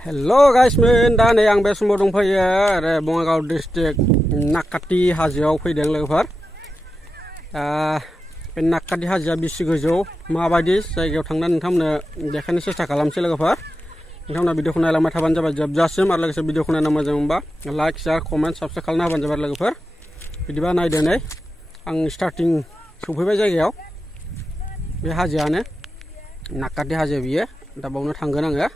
Hello guys, दा नै आं बे समाव दंफैयो आरो बङाइगाव डिस्ट्रिक्ट नाकाटी हाजोआव फैदों लोगोफोर। बे नाकाटी हाजोआ बेसे गोजौ माबायदि जायगायाव थांनानै नोंथांमोननो देखायनो सेस्था खालामसै लोगोफोर। नोंथांमोना भिडिअखौ नायलांबाय थाबानो जाबाय जोबजासिम आरो लोगोसे भिडिअखौ नायना मोजां मोनबा लाइक शेयार कमेन्ट साबस्क्राइब खालामना होबानो जाबाय लोगोफोर। बिदिबा नायदो नै आं स्टार्टिं सफैबाय जायगायाव। बे हाजोआनो नाकाटी हाजो बियो। दा बावनो थांगोन आङो।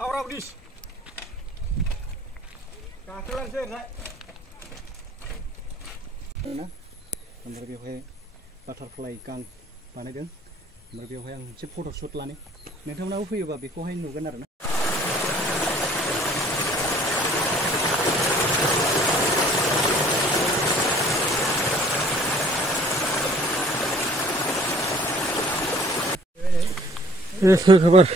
हावरा ब्रिज गाखोलांसै ओरैहाय ओमफ्राय बेवहाय बाटारफ्लाइ गान बानायदों। ओमफ्राय बेवहाय आं मोनसे फट'शुट लानो नोंथांमोनाबो फैयोबा बेखौहाय नुगोन आरो ना। खबर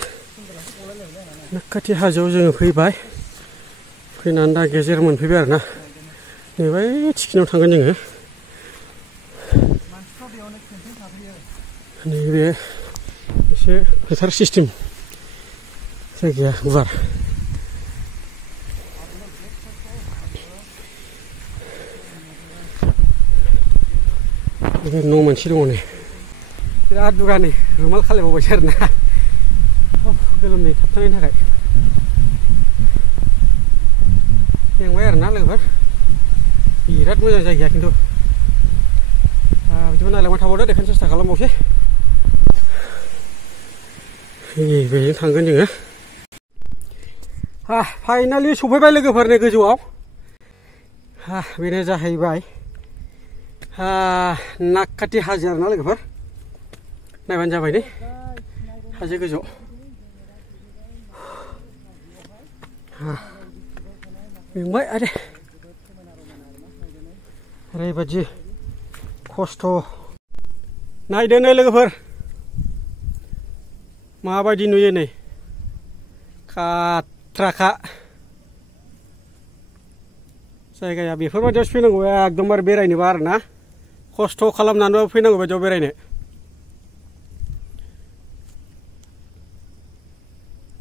नाकाटी हाजोआव जोङो फैबाय। फैनानै दा गेजेर मोनफैबाय आरो ना। नैबे थिखिनियाव थांगोन जोङो। नैबे एसे फोथार सिस्टेम जायगाया गुवार। बे न' मोनसे दङ नै बिराद दुगानि रुमाल खालायबावबायसो आरो ना गोलोमदै थाबथानायनि थाखाय मेंबाय आरो ना लोगोफोर। बिराद मोजां जायगाया खिन्थु बिदिबा नायलांबाय थाबावदो देखायनो सेस्था खालामबावसै। बेजों थांगोन जोङो। फाइनालि सफैबाय लोगोफोरनि गोजौआव। बेनो जाहैबाय नाकाटी हाजो आरो ना लोगोफोर। नायबानो जाबाय नै हाजो गोजौ। मेंबाय आरो ओरैबायदि खस्थ'। नायदो नै लोगोफोर माबायदि नुयो नै खाथ्राखा जायगाया। बेफोरबायदियावसो फैनांगौ एकदमबारे बेरायनोबा आरो ना। खस्थ' खालामनानैबो फैनांगौ बायदियाव बेरायनो।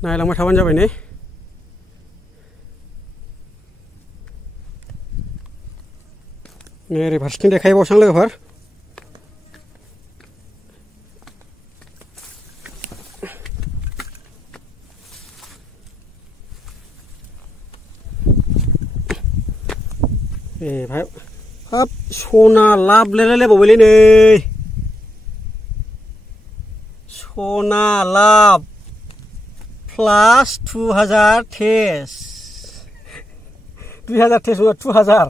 नायलांबाय थाबानो जाबाय नै। ओरै फारसेथिं देखायबावसां लोगोफोर। भाई हाब सना लाब लेलायलायबावबायलै नै सना लाब प्लास 2000 टेस 2000 टेस नङा 2000।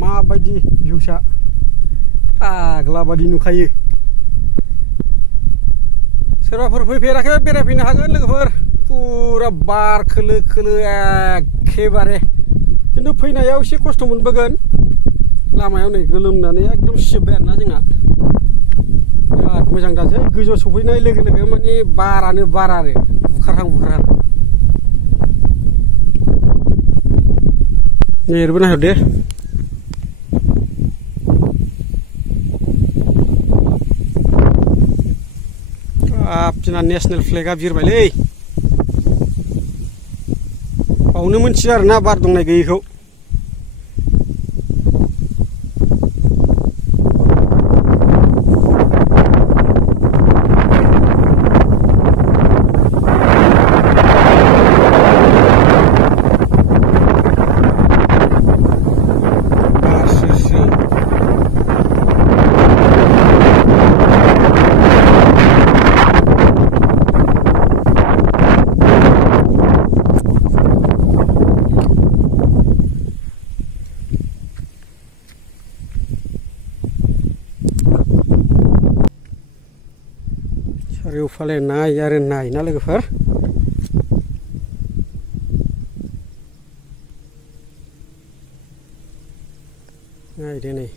माबायदि भिउसा फाग्ला बादि नुखायो। सोरबाफोर फैफेराखै बेरायफैनो हागोन लोगोफोर पुरा बार खोलो खोलो एखेबारे खिन्थु फैनायाव एसे खस्थ' मोनबोगोन लामायाव नै गोलोमनानै एकदम सिजोब्बाय आरोना जोंना बिराद मोजां दासै गोजौआव सफैनाय लोगो लोगो माने बारानो बार आरो बुखारहां बुखारहां नै ओरैबो नायहरदो हाब जोंना नेसनेल फ्लेगा बिरबायलै बावनो मोनथियो आरोना बार दंनाय गैयैखौ चारिय'फाले नाय आरो नाय ना लोगोफोर नायदो नै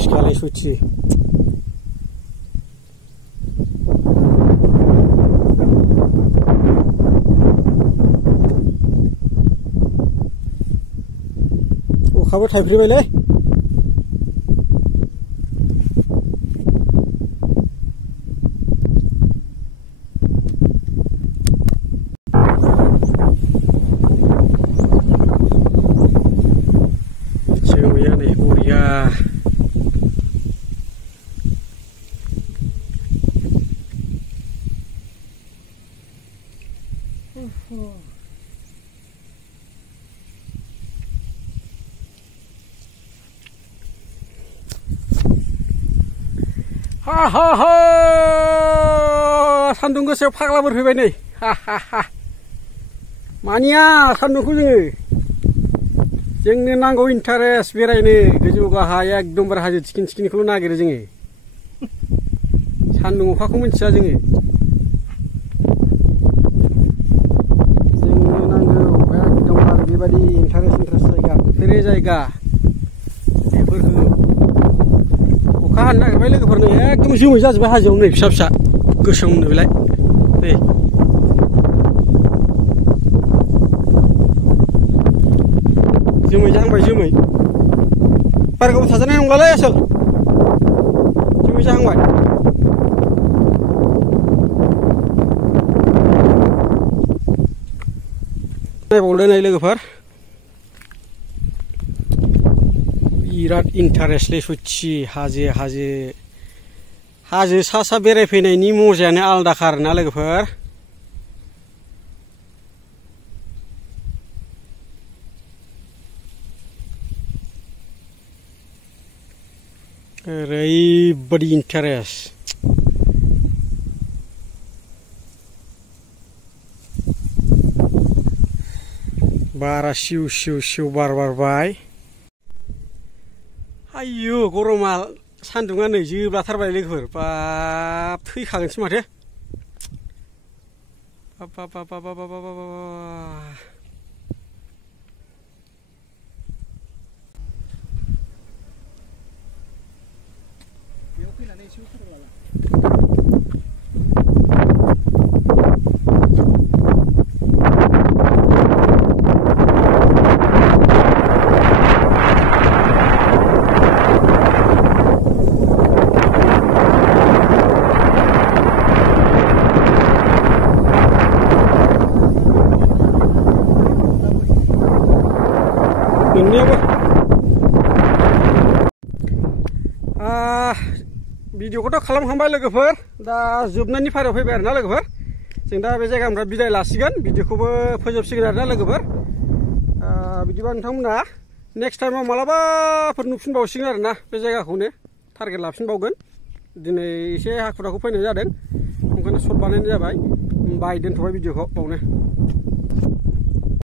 sekali suci अखाबो थाइफ्रिबायलै जोमैया नै बरिया हा हा हा सान्दुं गोसायाव फाग्लाफोर फैबाय नै हा हा हा मानिया सान्दुंखौ जोंनो नांगौ इन्टारेस्ट बेरायनो गोजौ गाहाय एकदमबारे हाजो थिखिनि थिखिनिखौल' नागिरो जोङो सान्दुं अखाखौ मिथिया जोङो बेबायदि इन्टारेस्ट जायगा नुफेरै जायगा बेफोरखौ अखा हानो नागिरबाय लोगोफोर नै एकदम जोमै जाजोब्बाय हाजोआव नै फिसा फिसा गोसोमनो बेलाय नै जोमै जाहांबाय जोमै बारा गोबाव थाजानाय नंलालै आसोल जोमै जाहांबाय नायबावदो नै लोगोफोर बिराद इन्टारेस्टलै सच्चि हाजो हाजो हाजो सा सा बेरायफैनायनि मजायानो आलादाखा आरोना लोगोफोर ओरैबादि इन्टारेस्ट बारा सिउ सिउ सिउ बार बारबाय आयु गरमा सान्दुङा नै जोब्लाथारबाय लोगोफोर बाब थैखागोनसो माथो बेयाव फैनानै एसे उथारबाला भिडिअखौथ' खालामखांबाय लोगोफोर दा जोबनायनि फारियाव फैबाय आरोना लोगोफोर जों दा बे जायगानिफ्राय बिदाय लासिगोन भिडिअखौबो फोजोबसिगोन आरोना लोगोफोर बिदिबा नोंथांमोना नेक्स्ट टाइमाव मालाबाफोर नुफिनबावसिगोन आरोना बे जायगाखौनो टारगेट लाफिनबावगोन दिनै एसे हाखु दाखु फैनाय जादों ओंखायनो सर्ट बानायनाय जाबाय बाय दोनथ'बाय भिडिअखौ बावनो